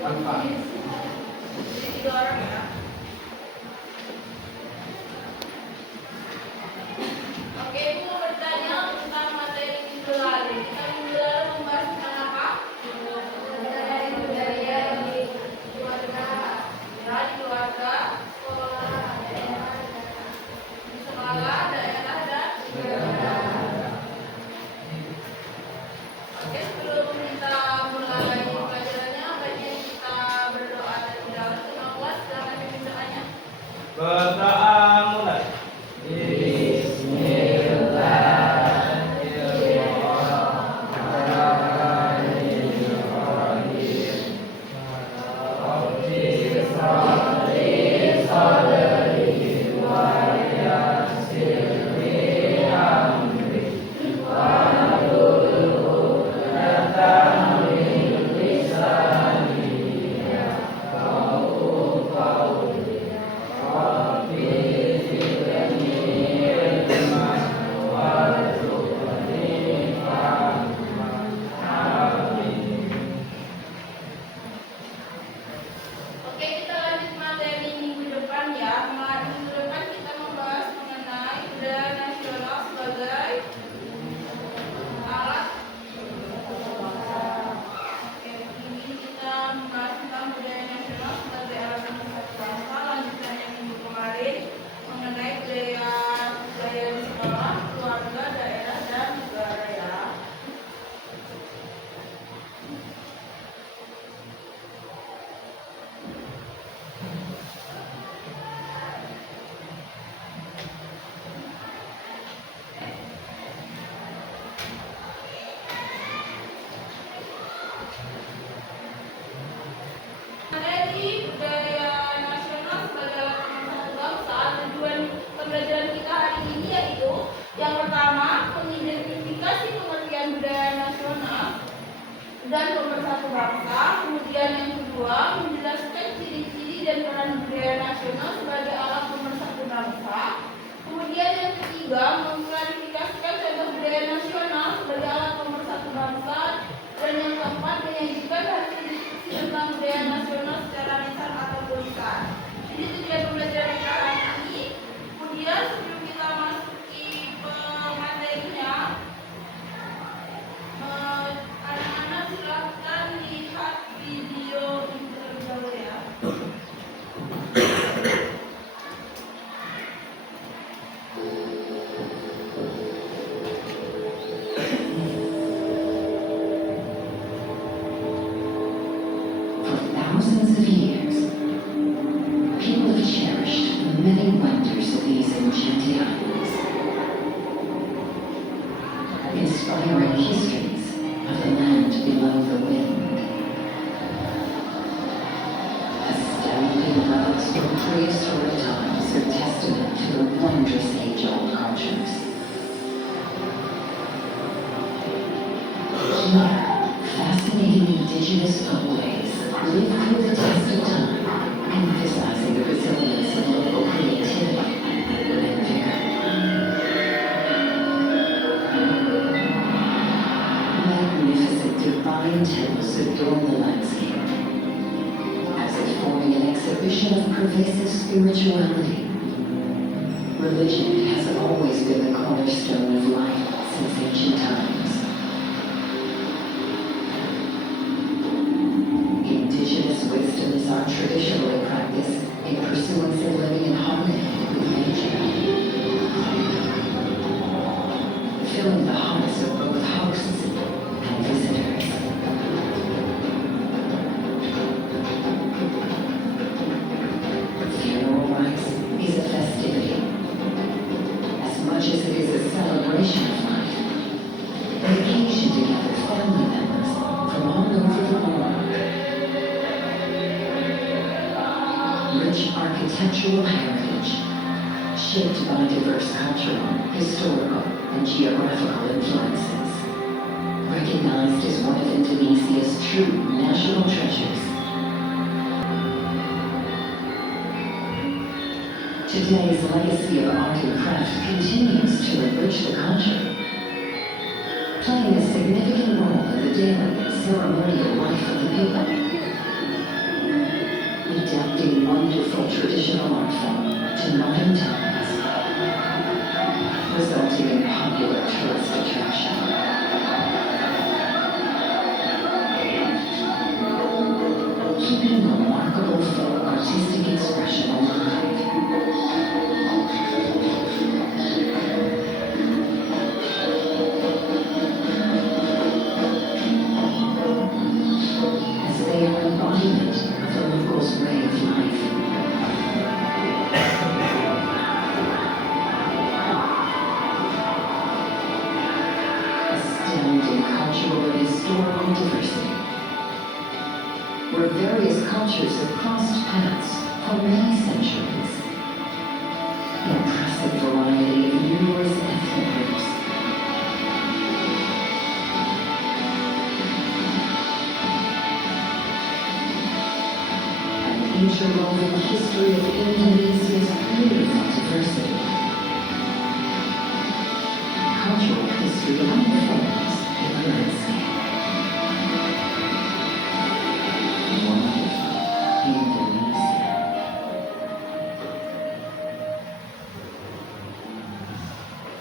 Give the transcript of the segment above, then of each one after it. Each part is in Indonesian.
Alfa. Jadi 3 orang ya. Oke, Ibu mau bertanya tentang materi minggu lalu. Kita minggu lalu membahas tentang apa? Budaya di keluarga, sekolah, daerah, dan negara. Oke, sebelum kita mulai pelajarannya, baiknya kita berdoa terlebih dahulu. Semua kelas, silakan pimpin doanya. Berdoa mulai. Oke, kita lanjut materi minggu depan ya. Minggu depan kita membahas mengenai budaya nasional sebagai alat. Oke, ini kita membahas tentang budaya nasional sebagai alat pemersatu bangsa. Lanjutan yang minggu kemarin mengenai budaya di sekolah, keluarga, daerah, dan negara ya. Materi budaya nasional sebagai alat pemersatu bangsa, tujuan pembelajaran kita hari ini yaitu yang pertama, mengidentifikasi pengertian budaya nasional dan pemersatu bangsa. Kemudian yang kedua, menjelaskan ciri-ciri dan peran budaya nasional sebagai alat pemersatu bangsa. Kemudian yang ketiga, mengklarifikasikan contoh budaya nasional sebagai alat pemersatu bangsa. Dan yang keempat, menyajikan hasil diskusi tentang budaya nasional secara lisan atau tulisan. Ini tujuan pembelajaran kita hari ini. Kemudian sebelum kita masuki materinya, anak-anak silahkan lihat video ini terlebih dahulu ya. Thousands of years, people have cherished the many wonders of these enchanted islands, inspiring histories of the land below the wind. Astounding relics from prehistoric times are testament to the wondrous age-old cultures. Here, fascinating indigenous folkways live through the test of time, emphasizing the resilience of local creativity and vigor. Magnificent divine temples adorn the landscape, as if forming an exhibition of pervasive spirituality. Religion has always been the cornerstone of life since ancient times. Indigenous wisdoms are traditionally practiced in pursuance of living in harmony with nature, filling the hearts of both hosts and visitors. Funeral rites is a festivity, as much as it is a celebration of life, an occasion to gather family members from all over the world. Rich architectural heritage, shaped by diverse cultural, historical, and geographical influences, recognized as one of Indonesia's true national treasures. Today's legacy of art and craft continues to enrich the culture, playing a significant role in the daily and ceremonial life of the people. blending wonderful traditional art form to modern times, resulting in popular tourist attraction. Keeping remarkable folk artistic expression alive. As they are embodiment of the locals' way of life. Astounding cultural and historical diversity, where various cultures have crossed paths for many centuries. An impressive variety of numerous ethnic groups. An interwoven history of Indonesia's beautiful diversity. Cultural history unfolds in the landscape. Wonderful Indonesia.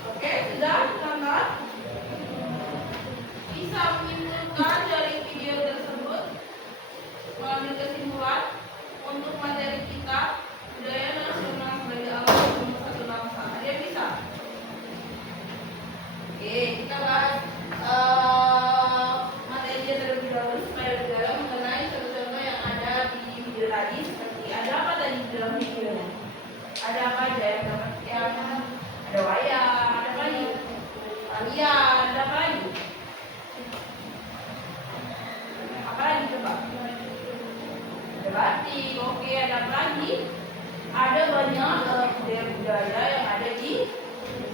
Oke, sudah teman-teman? Bisa menyimpulkan dari video tersebut mengambil kesimpulan untuk materi kita budaya nasional sebagai alat untuk satu bangsa. Ada yang bisa? Oke, kita bahas materinya terlebih dahulu supaya lebih dalam mengenai contoh-contoh yang ada di video tadi. Seperti ada apa tadi di dalam videonya? Ada apa aja yang ada wayang, ada apa lagi? Tarian, ada apa lagi? Apa lagi coba? Ada batik, oke, ada apa lagi? Ada banyak budaya-budaya yang ada di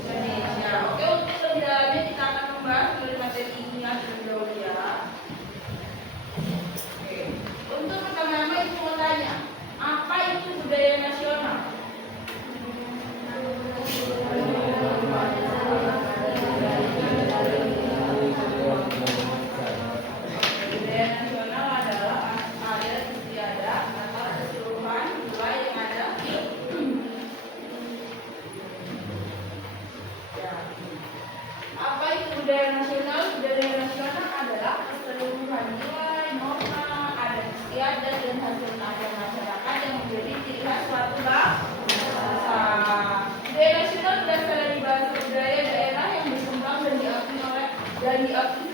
Indonesia. Oke, untuk lebih dalamnya kita akan membahas dari materi ini terlebih dahulu ya. Oke, untuk pertama-tama itu mau tanya, apa itu budaya nasional? Budaya nasional adalah adat istiadat atau keseluruhan nilai yang ada. Ya. Apa itu budaya nasional? Budaya nasional adalah keseluruhan nilai, norma, adat istiadat dan hasil karya masyarakat yang menjadi ciri khas suatu bangsa. Budaya nasional berasal dari bahasa budaya daerah yang berkembang dan diakui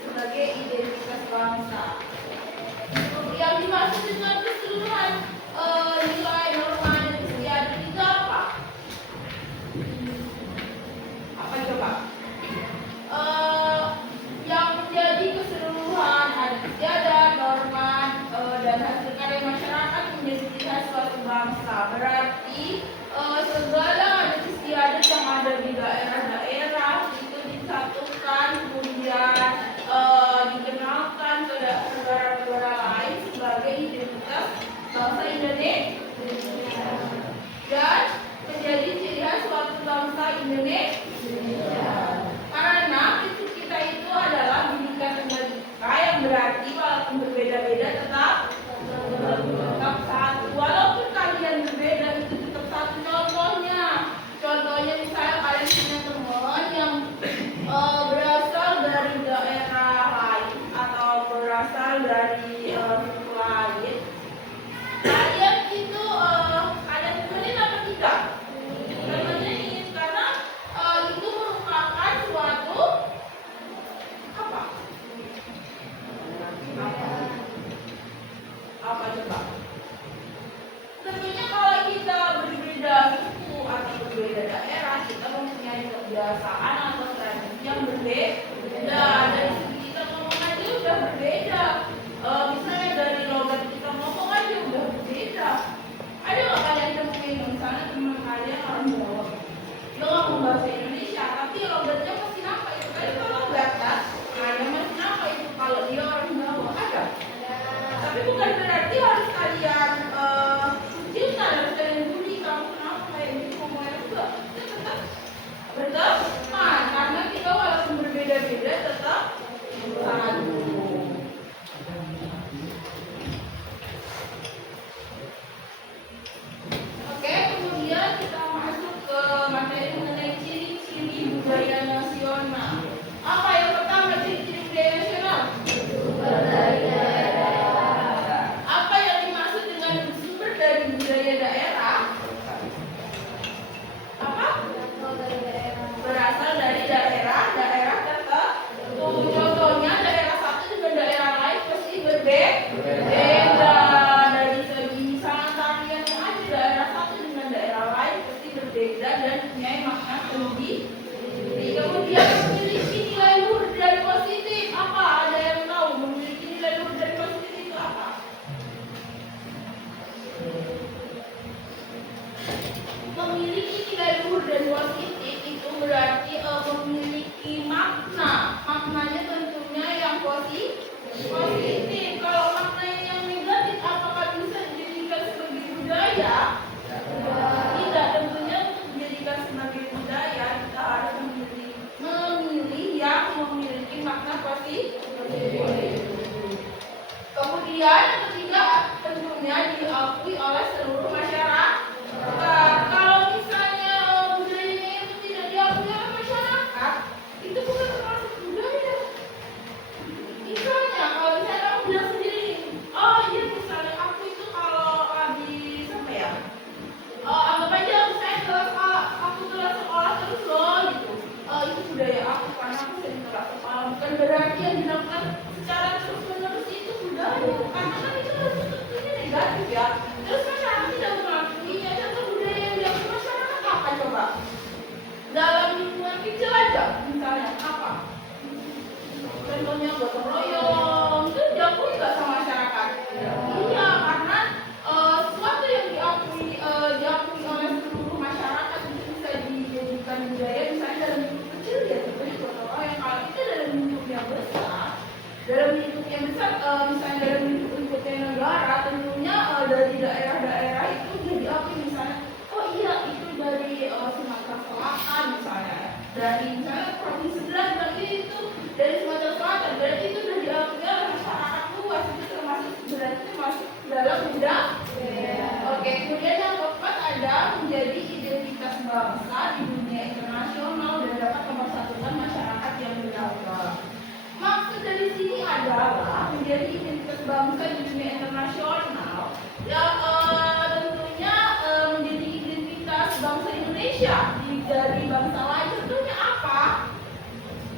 sebagai identitas bangsa. Yang dimaksud dengan keseluruhan nilai, norma, dan istiadat itu apa? Apa coba? Yang menjadi keseluruhan adat istiadat, norma, dan hasil karya masyarakat menjadi ciri khas suatu bangsa. Berarti segala adat istiadat yang ada di daerah-daerah itu disatukan kemudian dikenalkan ke negara-negara lain sebagai identitas bangsa Indonesia dan menjadi ciri khas suatu bangsa Indonesia. Karena prinsip kita itu adalah Bhinneka Tunggal Ika, yang berarti walaupun berbeda-beda tetap satu. Walaupun kalian berbeda itu tetap satu. Contohnya misalnya kalian punya teman yang berasal dari daerah lain atau berasal dari suku lain, kalian itu Positif. Kalau maknanya yang negatif, apakah bisa dijadikan sebagai budaya? Tidak, tentunya untuk dijadikan sebagai budaya kita harus memilih yang memiliki makna positif. Kemudian yang ketiga, tentunya diakui oleh seluruh masyarakat. Kalau misalnya budayanya itu tidak diakui oleh masyarakat, itu bukan termasuk budaya. Misalnya, kalau misalnya kamu bilang sendiri, oh iya misalnya aku itu kalau habis apa ya, anggap aja misalnya aku telat sekolah terus loh gitu. Itu budaya aku karena aku sering telat sekolah. Bukan berarti yang dilakukan secara terus menerus itu budaya, karena kan itu tentunya negatif ya. Terus masyarakat tidak mengakuinya. Contoh budaya yang diakui masyarakat apa coba? Dalam lingkungan kecil aja, misalnya apa? Contohnya gotong royong, itu diakui nggak sama masyarakat? Iya, karena sesuatu yang diakui oleh seluruh masyarakat itu bisa dijadikan budaya. Misalnya dalam lingkup kecil ya seperti gotong royong. Kalau kita dalam lingkup yang besar, misalnya dalam lingkup negara, tentunya dari daerah-daerah itu dia diakui. Misalnya, oh iya itu dari Sumatera Selatan misalnya, dari misalnya provinsi sebelah berarti itu dari Sumatera Selatan, berarti itu sudah diakui oleh masyarakat luas. Itu termasuk dalam budaya. Oke, kemudian yang keempat ada menjadi identitas bangsa di dunia internasional dan dapat mempersatukan masyarakat yang beragam. Maksud dari sini adalah menjadi identitas bangsa di dunia internasional. Ya, tentunya menjadi identitas bangsa Indonesia dari bangsa lain. Contohnya apa?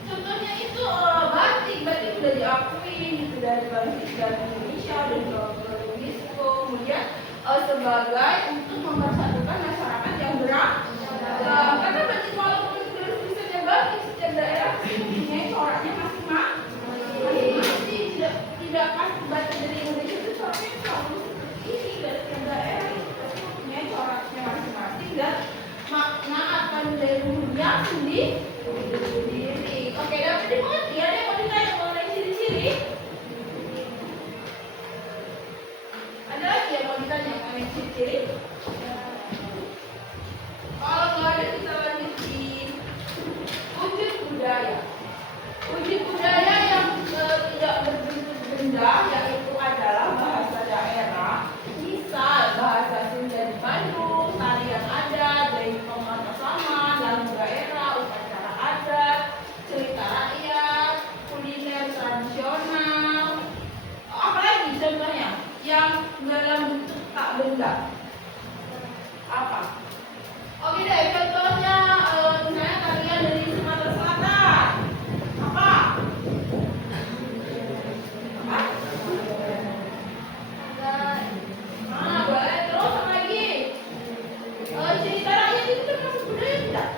Contohnya itu batik sudah diakui gitu, dari bangsa Indonesia dan juga UNESCO. Kemudian sebagai untuk mempersatukan masyarakat yang beragam. Karena batik walaupun dari tulisannya batik setiap daerah punya coraknya masing-masing. Tidak pas batik dari Indonesia itu coraknya selalu seperti ini, dari setiap daerah itu punya coraknya masing-masing dan makna akan dari dunia sendiri. Oke, dapat dimengerti. Ada yang mau ditanya mengenai ciri-ciri? Ada lagi yang mau ditanya mengenai ciri-ciri? Kalau nggak ada kita lanjutin. Wujud budaya. Wujud budaya yang tidak berbentuk benda yaitu adalah bahasa daerah. Misal bahasa Sunda di Bandung, tarian adat, dari pemata sama, lagu daerah, upacara adat, cerita rakyat, kuliner tradisional. Apalagi contohnya yang dalam bentuk tak benda. Apa? Oke deh, contohnya misalnya tarian dari Sumatera Selatan. Apa? Boleh. Terus apa lagi? Cerita rakyat itu termasuk budaya tidak?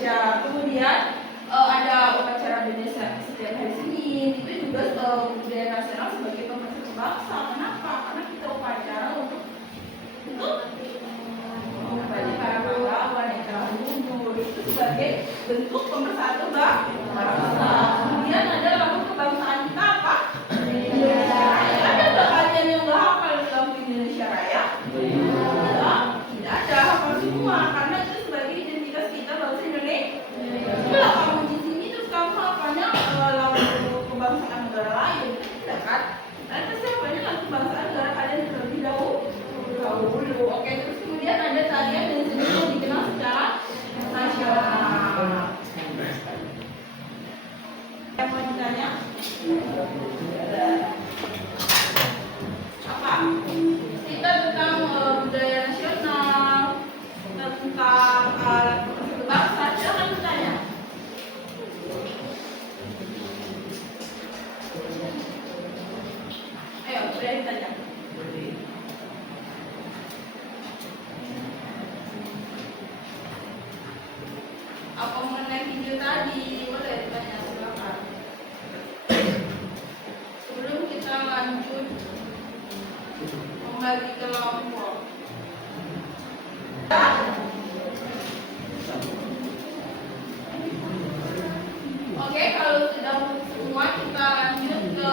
Ya, kemudian ada upacara bendera setiap hari Senin. Itu juga budaya nasional sebagai pemersatu bangsa. Kenapa? Karena kita upacara untuk mengabdi para pahlawan yang telah gugur. Itu sebagai bentuk pemersatu bangsa. Kemudian ada lagu kebangsaan kita apa? Indonesia Raya. Ada nggak kalian yang nggak hafal lagu Indonesia Raya? Tidak ada, hafal semua karena itu sebagai identitas kita bangsa Indonesia. Kalau kamu di sini terus kamu hafalnya lagu kebangsaan negara lain, tidak kan? Nanti pasti hafalnya lagu kebangsaan negara kalian terlebih dahulu. Oke, terus kemudian ada tarian dan seni yang dikenal secara nasional. Yang mau ditanya? Apa? Kita tentang budaya nasional, tentang pemersatu bangsa. Silakan bertanya. Ayo, boleh ditanya. Apa mengenai video tadi? Boleh ditanya, silakan. Sebelum kita lanjut membagi kelompok. Oke, kalau sudah semua kita lanjut ke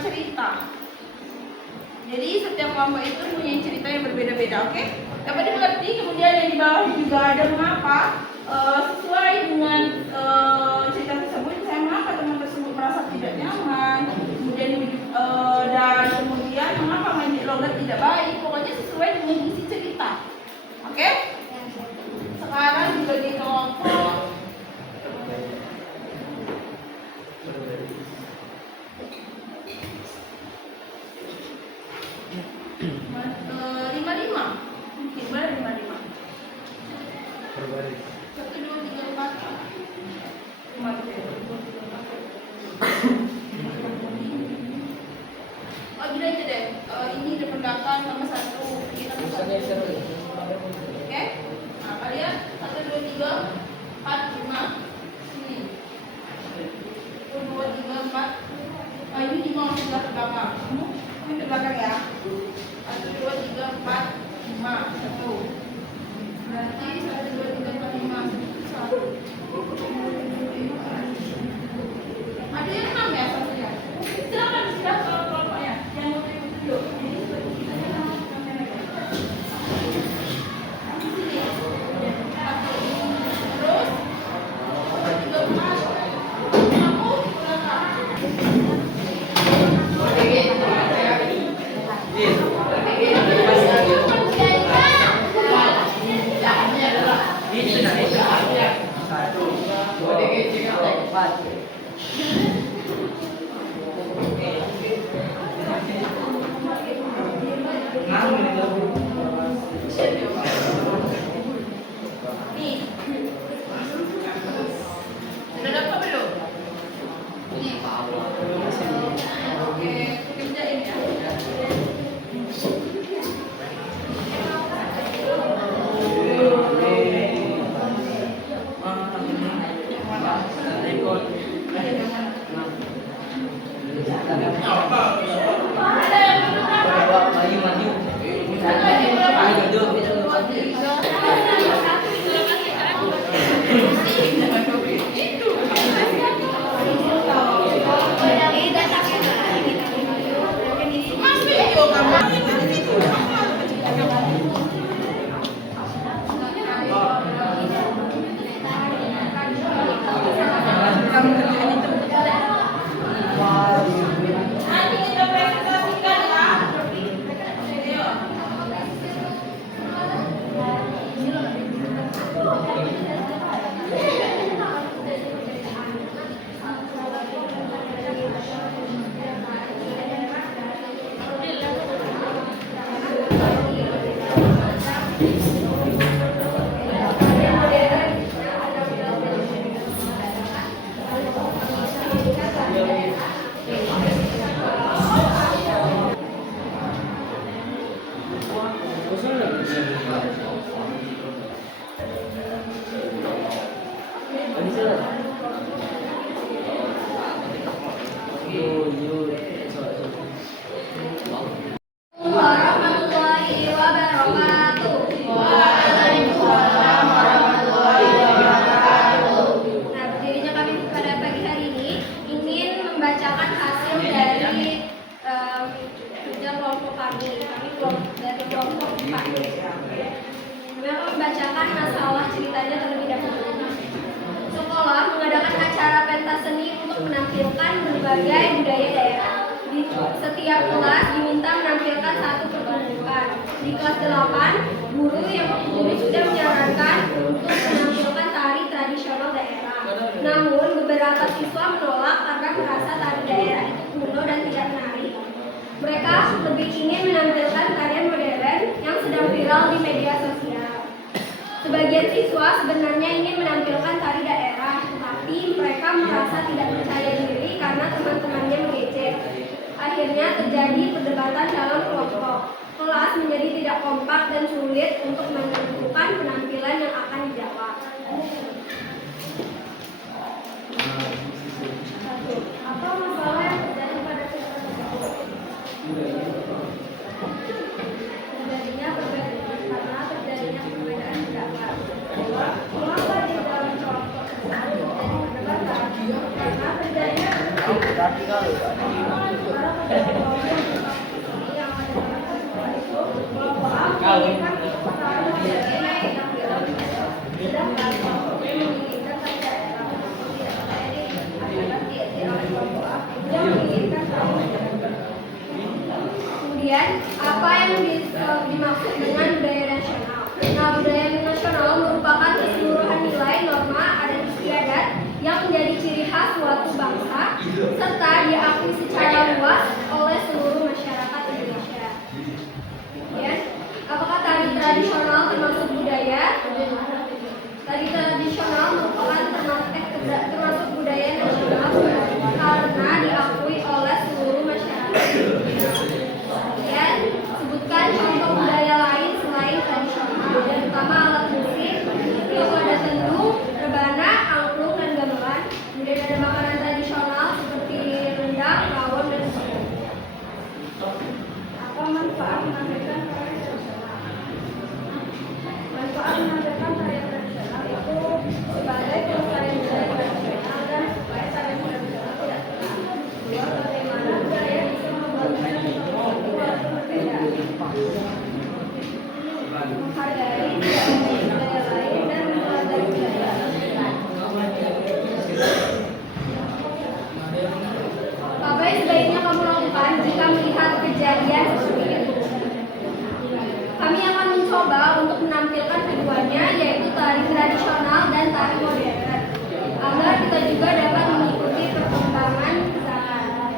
cerita. Jadi setiap kelompok itu punya cerita yang berbeda-beda, oke? Dapat dimengerti. Kemudian yang di bawah juga ada mengapa sesuai dengan cerita tersebut, saya mengapa teman tersebut merasa tidak nyaman, kemudian dan kemudian mengapa main logat tidak baik. Pokoknya sesuai dengan isi cerita, oke? Sekarang dibagi kelompok. Lima, mungkin boleh lima. Berbaris. 1, 2, 3, 4. 5. Oh gini aja deh. Ini diperdakan nomor 1. Kita oke? Nah kalian 1, 2, 3, 4, 5. Sini. 1, 2, 3, 4. Ini di mau sebelah ke belakang. Kamu ke belakang ya. 1, 2, 3, 4, 5. 1. Berarti 1, 2, 3, 4, 5. 1. Ada yang 6 ya satunya? Silakan sudah kelompoknya. Yang mau ikut dulu. Sudah dapat belum? Ini. Oke, kerjain ya. Nanti kita presentasikan ya. Warahmatullahi wabarakatuh. Waalaikumsalam warahmatullahi wabarakatuh. Nah, berdirinya kami pada pagi hari ini ingin membacakan hasil dari kerja kelompok kami. Dari kelompok 4. Kami akan membacakan masalah ceritanya terlebih dahulu. Sekolah mengadakan acara pentas seni untuk menampilkan berbagai budaya daerah. Di setiap kelas diminta menampilkan satu pertunjukan. Di kelas 8, guru sudah menyarankan untuk menampilkan tari tradisional daerah. Namun beberapa siswa menolak karena merasa tari daerah itu kuno dan tidak menarik. Mereka lebih ingin menampilkan tarian modern yang sedang viral di media sosial. Sebagian siswa sebenarnya ingin menampilkan tari daerah, tetapi mereka merasa tidak percaya diri karena teman-temannya mengejek. Akhirnya terjadi perdebatan dalam kelompok. Kelas menjadi tidak kompak dan sulit untuk menentukan penampilan yang akan dijawab. Apa masalah yang terjadi pada siswa tersebut? Terjadinya perbedaan karena terjadinya perbedaan pendapat. Mengapa di dalam kelompok tersebut terjadi perdebatan? Karena terjadinya Kemudian apa yang dimaksud dengan budaya nasional? Nah, budaya nasional merupakan keseluruhan nilai, norma, adat istiadat yang menjadi ciri khas suatu bangsa serta diakui secara luas oleh seluruh masyarakat Indonesia. Kemudian, apakah tari tradisional termasuk budaya? Tari tradisional merupakan termasuk budaya nasional karena diakui oleh seluruh masyarakat Indonesia. Kemudian, sebutkan contoh budaya lain selain tradisional, yang pertama alat musik, yaitu ada tendung, rebana, angklung, dan gamelan. Kemudian ada makanan tradisional seperti rendang, rawon, dan sebagainya. Apa manfaat mengajarkan tari tradisional? Manfaat mengajarkan tari tradisional itu sebagai pelestarian budaya tradisional dan supaya tari tradisional tidak hilang. Kedua, bagaimana budaya bisa membuat kita walaupun berbeda. Menghargai budaya lain dan mempelajari budaya. Apa yang sebaiknya kamu lakukan jika melihat kejadian seperti itu? Kami akan mencoba untuk menampilkan keduanya, yaitu tari tradisional dan tari modern, agar kita juga dapat mengikuti perkembangan zaman.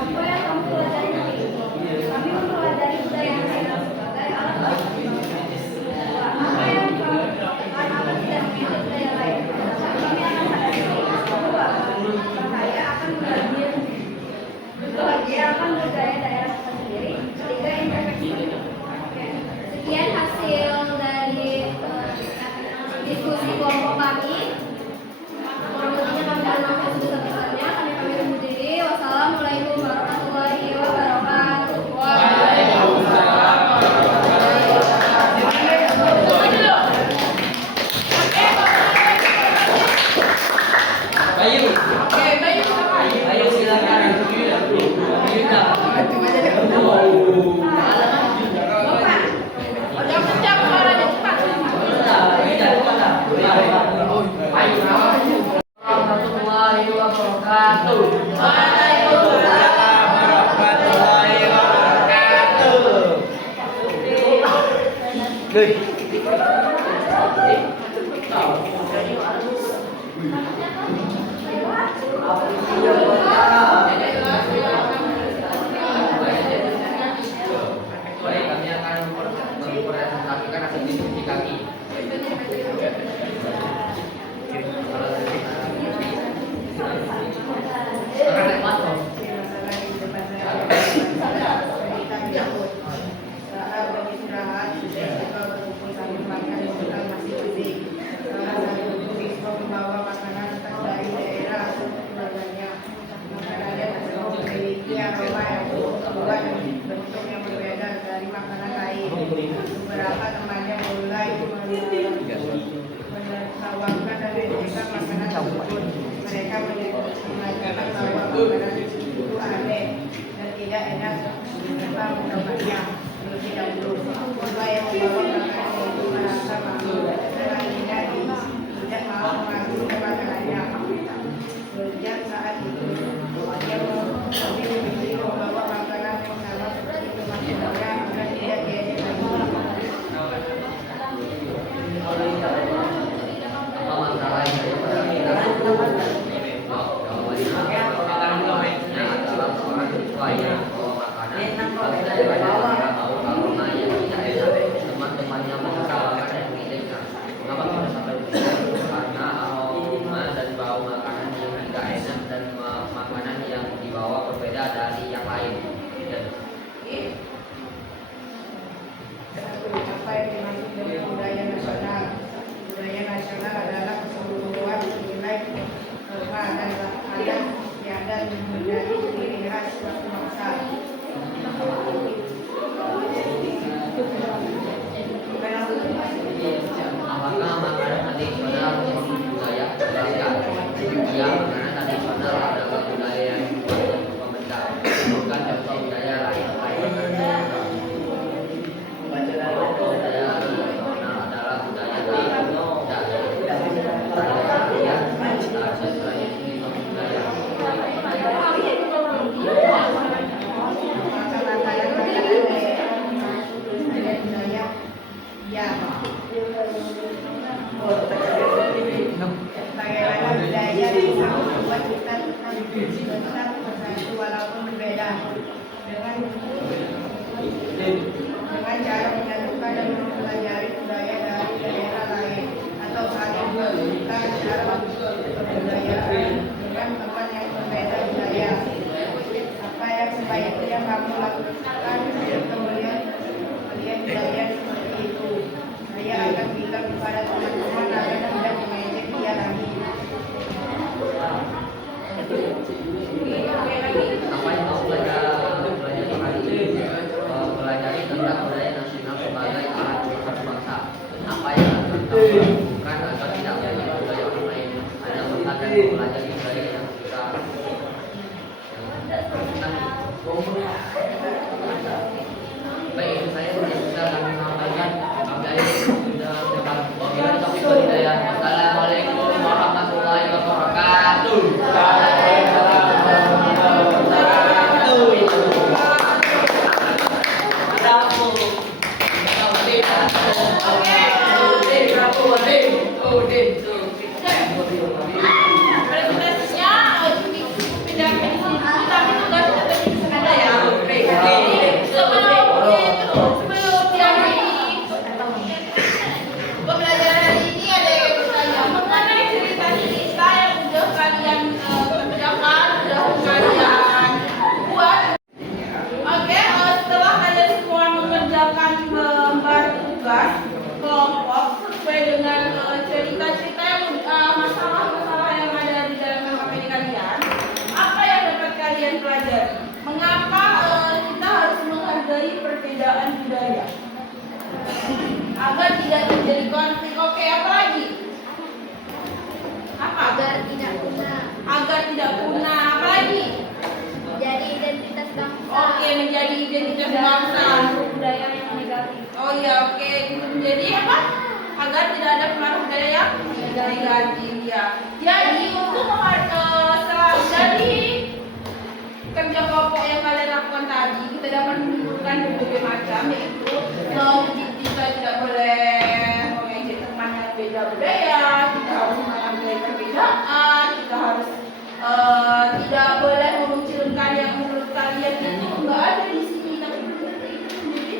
Apa yang kamu pelajari hari ini? Kami mempelajari budaya nasional sebagai alat apa yang kamu lakukan agar tidak mengikuti budaya lain? Kami akan hadapi bahwa bahaya akan budaya daerah kita sendiri, sehingga intervensi. Sekian hasil dari diskusi kelompok kami. Kurang lebihnya kami berlangsung sebesar-besarnya. Kami undur diri. Wassalamualaikum warahmatullahi wabarakatuh. Bayu silakan. Warahmatullahi wabarakatuh. Waalaikumsalam warahmatullahi wabarakatuh. Baik, kami akan mempresentasikan hasil diskusi kami. Beberapa temannya mulai menawarkan dan menyajikan makanan tersebut. Mereka mengatakan bahwa makanan itu aneh dan tidak enak serta mencobanya terlebih dahulu. Bahwa yang membawa makanan itu merasa malu dan akhirnya tidak mau mengaku makanannya. Sejak saat itu, dia lebih membawa makanan yang sama seperti kemasannya agar tidak diedek lagi. Apa masalah yang daripada kita konteksnya adalah seorang siswa yang membawa makanan tapi tidak tahu aroma yang tidak enak. Teman-temannya menertawakan dan mengizinkan. Mengapa kita sampai begitu? Karena aroma dan bau makanan yang tidak enak dan makanan yang dibawa berbeda dari yang lain. Apa yang dimaksud dengan budaya nasional? Budaya nasional adalah keseluruhan nilai, norma, dan adat istiadat yang menjadi ciri khas suatu bangsa. Apakah makanan tradisional termasuk budaya? Jelaskan. Ya, makanan tradisional adalah budaya yang dibuat oleh pemerintah. dengan cara menyatukan dan mempelajari budaya dari daerah lain atau saling menunjukkan cara kebudayaan dengan teman yang berbeda budaya. Apa yang sebaiknya kamu lakukan untuk melihat budaya seperti itu? Saya akan bilang kepada teman-teman agar tidak mengejek dia lagi. Apa yang kamu pelajari hari ini? Pelajari tentang budaya nasional sebagai alat pemersatu bangsa. Apa yang akan kamu lakukan agar tidak mengejek budaya orang lain? Hanya tentang dan mempelajari budaya yang kita baik, itu saya bisa kami sampaikan. Wassalamualaikum warahmatullahi wabarakatuh. Presentasinya pindah ke sini, tapi tugasnya tadi ada ya. Jadi sebelum diakhiri pembelajaran ini ada yang bertanya mengenai cerita yang sudah kalian kerjakan, sudah kalian buat. Oke, setelah kalian semua mengerjakan lembar tugas kelompok sesuai dengan cerita-cerita yang masalah-masalah yang ada di dalam KKP kalian, apa yang dapat kalian pelajari? Mengapa kita harus menghargai perbedaan budaya? Agar tidak terjadi konflik. Oke, apa lagi? Apa? Agar tidak punah. Agar tidak punah. Apa lagi? Jadi identitas bangsa. Oke, menjadi identitas bangsa. Budaya yang negatif. Oh iya, oke. Jadi apa? Agar tidak ada pengaruh budaya yang negatif ya. Jadi untuk dari kerja kelompok yang kalian lakukan tadi, kita dapat mengumpulkan berbagai macam, yaitu kita tidak boleh mengejek teman yang beda budaya, kita harus menghargai perbedaan, kita harus tidak boleh memunculkan yang menurut kalian itu enggak ada di sini, tapi benar itu menjadi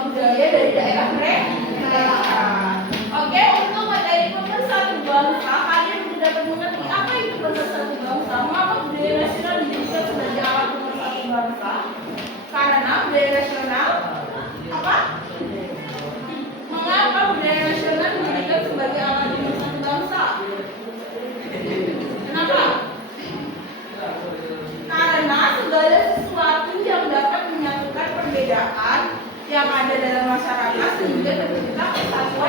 budaya dari daerah mereka. Oke, untuk materi pemersatu bangsa, kalian sudah dapat mengerti apa itu pemersatu bangsa, mengapa budaya nasional dijadikan sebagai alat pemersatu bangsa? Karena budaya nasional apa? Mengapa budaya nasional dijadikan sebagai alat pemersatu bangsa? Kenapa? Karena segala sesuatu yang dapat menyatukan perbedaan yang ada dalam masyarakat sehingga tercipta kesatuan